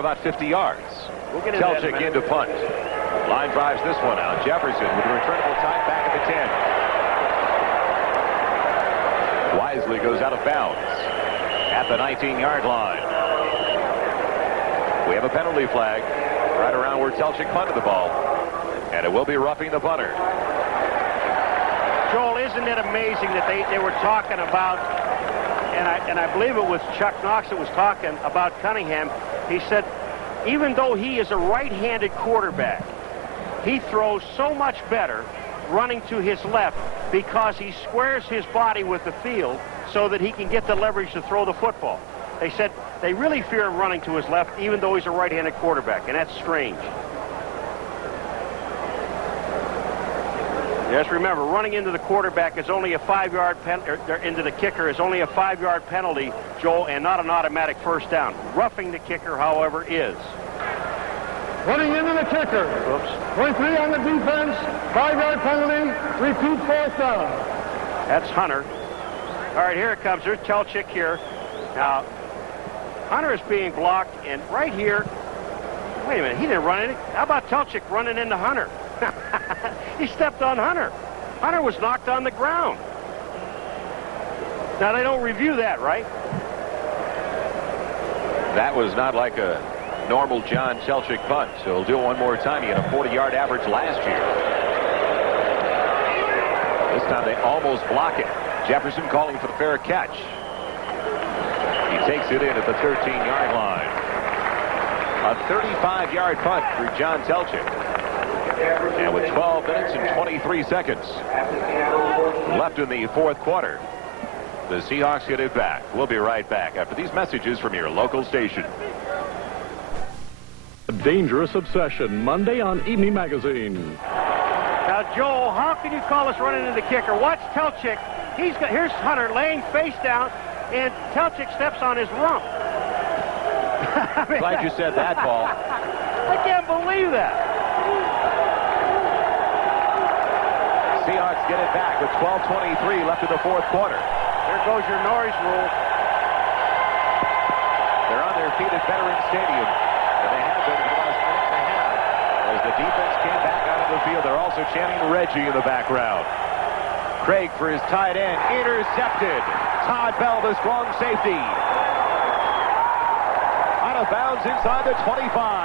about 50 yards. Seatlle into punt. Line drives this one out. Jefferson with a returnable time back at the 10. Wisely goes out of bounds at the 19-yard line. We have a penalty flag right around where Seatlle punted the ball, and it will be roughing the punter. Joel, isn't it amazing that they were talking about, and I believe it was Chuck Knox that was talking about Cunningham. He said, even though he is a right-handed quarterback, he throws so much better running to his left because he squares his body with the field so that he can get the leverage to throw the football. They said they really fear him running to his left, even though he's a right-handed quarterback, and that's strange. Just remember, running into the quarterback is only a 5-yard into the kicker is only a 5-yard penalty, Joel, and not an automatic first down. Roughing the kicker, however, is. Running into the kicker. Oops. 23 on the defense. 5-yard penalty. Repeat fourth down. That's Hunter. All right, here it comes. There's Seattle here. Now, Hunter is being blocked, and right here, wait a minute, he didn't run in. How about Seattle running into Hunter? He stepped on Hunter. Hunter was knocked on the ground. Now, they don't review that, right? That was not like a normal John Seattle punt, so he'll do it one more time. He had a 40-yard average last year. This time they almost block it. Jefferson calling for the fair catch. He takes it in at the 13-yard line. A 35-yard punt for John Seattle. And with 12 minutes and 23 seconds left in the fourth quarter, the Seahawks get it back. We'll be right back after these messages from your local station. A Dangerous Obsession, Monday on Evening Magazine. Now, Joel, how can you call us running into the kicker? Watch Seattle. Here's Hunter laying face down, and Seattle steps on his rump. Glad you said that, Paul. I can't believe that. Seahawks get it back with 12:23 left in the fourth quarter. There goes your noise rule. They're on their feet at Veterans Stadium, and they have been for the last minute and a half. As the defense came back out of the field, they're also chanting Reggie in the background. Craig for his tight end, intercepted. Todd Bell, the strong safety. Out of bounds inside the 25.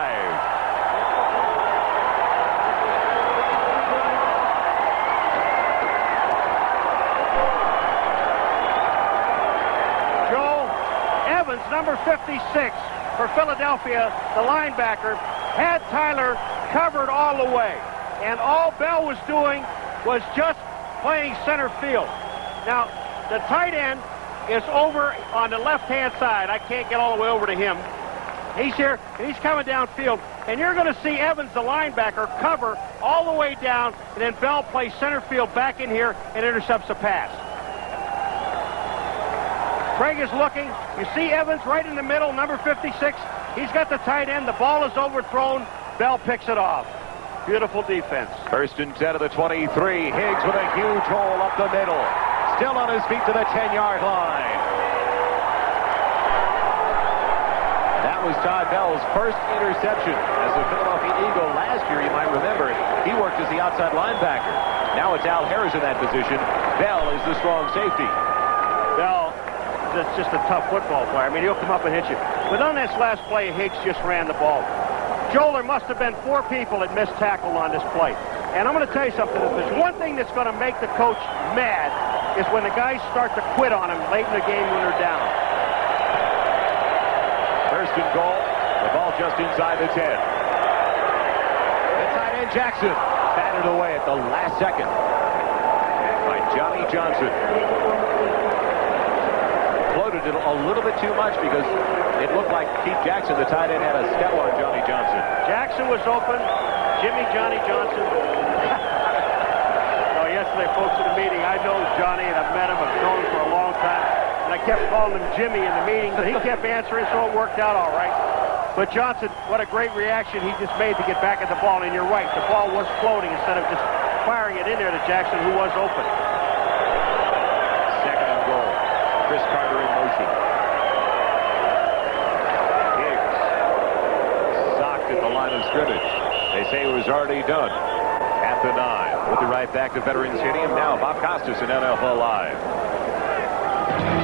Number 56 for Philadelphia, the linebacker, had Tyler covered all the way. And all Bell was doing was just playing center field. Now, the tight end is over on the left-hand side. I can't get all the way over to him. He's here, and he's coming downfield. And you're going to see Evans, the linebacker, cover all the way down, and then Bell plays center field back in here and intercepts the pass. Craig is looking. You see Evans right in the middle, number 56. He's got the tight end. The ball is overthrown. Bell picks it off. Beautiful defense. First and 10 of the 23. Higgs with a huge hole up the middle. Still on his feet to the 10-yard line. That was Todd Bell's first interception as a Philadelphia Eagle. Last year, you might remember, he worked as the outside linebacker. Now it's Al Harris in that position. Bell is the strong safety. Bell, that's just a tough football player. I mean, he'll come up and hit you. But on this last play, Higgs just ran the ball. Joel, there must have been 4 people that missed tackle on this play. And I'm going to tell you something. If there's one thing that's going to make the coach mad is when the guys start to quit on him late in the game when they're down. First and goal. The ball just inside the 10. The tight end Jackson batted away at the last second by Johnny Johnson. Floated it a little bit too much because it looked like Keith Jackson, the tight end, had a step on Johnny Johnson. Jackson was open. Johnny Johnson. Yesterday, folks, at the meeting, I know Johnny, and I've met him. I've known him for a long time. And I kept calling him Jimmy in the meetings, and he kept answering, so it worked out all right. But Johnson, what a great reaction he just made to get back at the ball. And you're right, the ball was floating instead of just firing it in there to Jackson, who was open. Second and goal. Chris Carter in motion. Higgs line of scrimmage. They say it was already done at the 9. With the right back to Veterans Stadium. Now Bob Costas in NFL Live.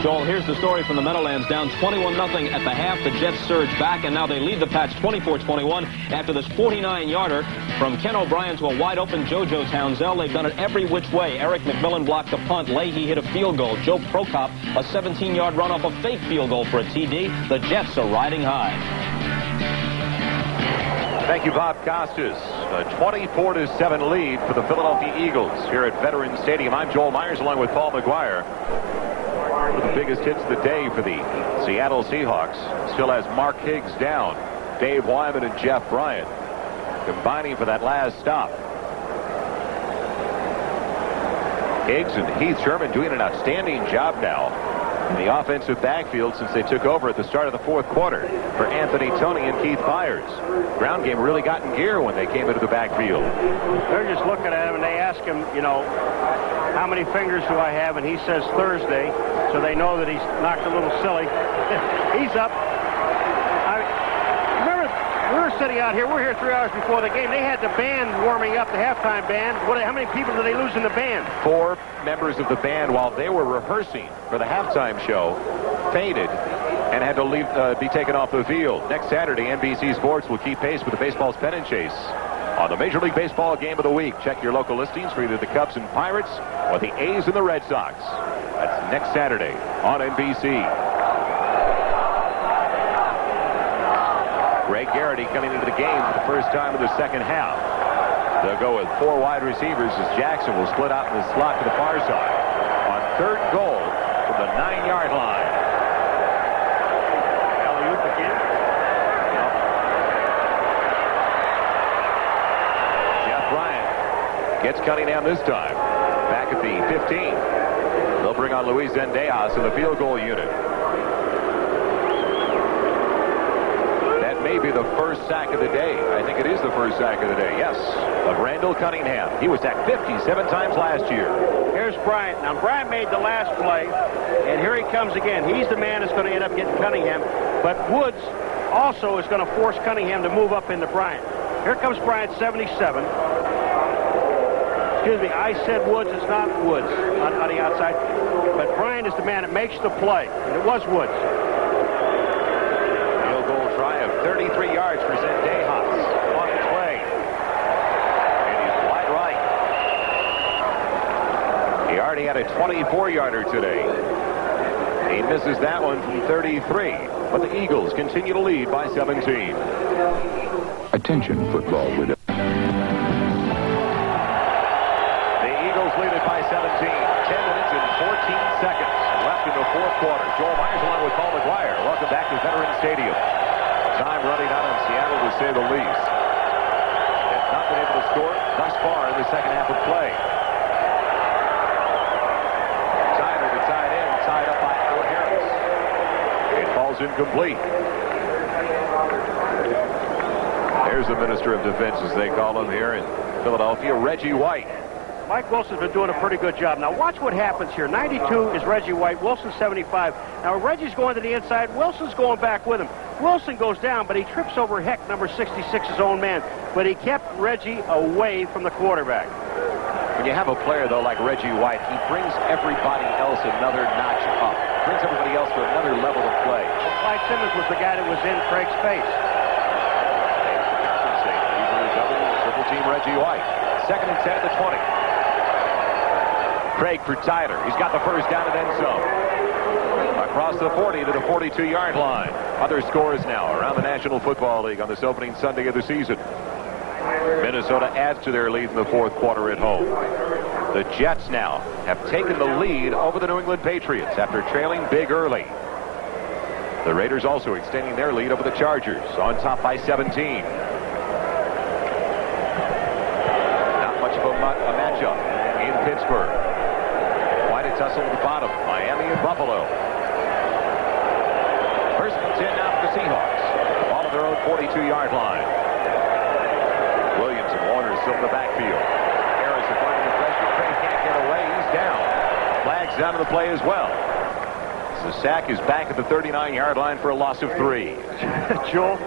Joel, here's the story from the Meadowlands. Down 21-0 at the half. The Jets surge back, and now they lead the Pats 24-21 after this 49-yarder from Ken O'Brien to a wide-open JoJo Townsell. They've done it every which way. Eric McMillan blocked a punt. Leahy hit a field goal. Joe Prokop, a 17-yard run off a fake field goal for a TD. The Jets are riding high. Thank you, Bob Costas. A 24-7 lead for the Philadelphia Eagles here at Veterans Stadium. I'm Joel Myers along with Paul McGuire. One of the biggest hits of the day for the Seattle Seahawks still has Mark Higgs down. Dave Wyman and Jeff Bryant combining for that last stop. Higgs and Heath Sherman doing an outstanding job now in the offensive backfield since they took over at the start of the fourth quarter for Anthony Toney and Keith Byers. Ground game really got in gear when they came into the backfield. They're just looking at him and they ask him, you know, how many fingers do I have? And he says Thursday, so they know that he's knocked a little silly. He's up. Remember, we were sitting out here. We're here 3 hours before the game. They had the band warming up, the halftime band. How many people did they lose in the band? 4 members of the band, while they were rehearsing for the halftime show, fainted and had to leave, be taken off the field. Next Saturday, NBC Sports will keep pace with the baseball's pennant chase on the Major League Baseball Game of the Week. Check your local listings for either the Cubs and Pirates or the A's and the Red Sox. That's next Saturday on NBC. Ray Garrity coming into the game for the first time in the second half. They'll go with 4 wide receivers as Jackson will split out in the slot to the far side on 3rd and goal from the 9-yard line. Alley-oop again. Jeff Bryant gets Cunningham this time. Back at the 15. They'll bring on Luis Zendejas in the field goal unit. That may be the first sack of the day. I think it is the first sack of the day. Yes, of Randall Cunningham. He was sacked 57 times last year. Here's Bryant. Now, Bryant made the last play, and here he comes again. He's the man that's going to end up getting Cunningham, but Woods also is going to force Cunningham to move up into Bryant. Here comes Bryant, 77. Excuse me, I said Woods. It's not Woods on the outside, but Bryant is the man that makes the play, and it was Woods. Field goal try of 33 yards for Zendejas on its way. And he's wide right. He already had a 24-yarder today. He misses that one from 33, but the Eagles continue to lead by 17. Attention, football widow. Lead it by 17. 10 minutes and 14 seconds left in the fourth quarter. Joel Myers along with Paul McGuire. Welcome back to Veterans Stadium. Time running out on Seattle, to say the least. They've not been able to score thus far in the second half of play. Tyler, the tight end, tied up by Howard Harris. It falls incomplete. There's the Minister of Defense, as they call him here in Philadelphia, Reggie White. Mike Wilson's been doing a pretty good job. Now watch what happens here. 92 is Reggie White. Wilson 75. Now Reggie's going to the inside. Wilson's going back with him. Wilson goes down, but he trips over Heck, number 66, his own man. But he kept Reggie away from the quarterback. When you have a player, though, like Reggie White, he brings everybody else another notch up. Brings everybody else to another level of play. Well, Clyde Simmons was the guy that was in Craig's face. Usually double, triple team Reggie White. 2nd and 10 at the 20. Craig for Tyler. He's got the first down and then some. Across the 40 to the 42-yard line. Other scores now around the National Football League on this opening Sunday of the season. Minnesota adds to their lead in the fourth quarter at home. The Jets now have taken the lead over the New England Patriots after trailing big early. The Raiders also extending their lead over the Chargers on top by 17. Not much of a matchup in Pittsburgh. Tussle at the bottom. Miami and Buffalo. First and 10 now for the Seahawks. Ball on their own 42-yard line. Williams and Warner still in the backfield. Harris avoiding the pressure. Craig can't get away. He's down. Flags down to the play as well. The sack is back at the 39-yard line for a loss of 3. Joel,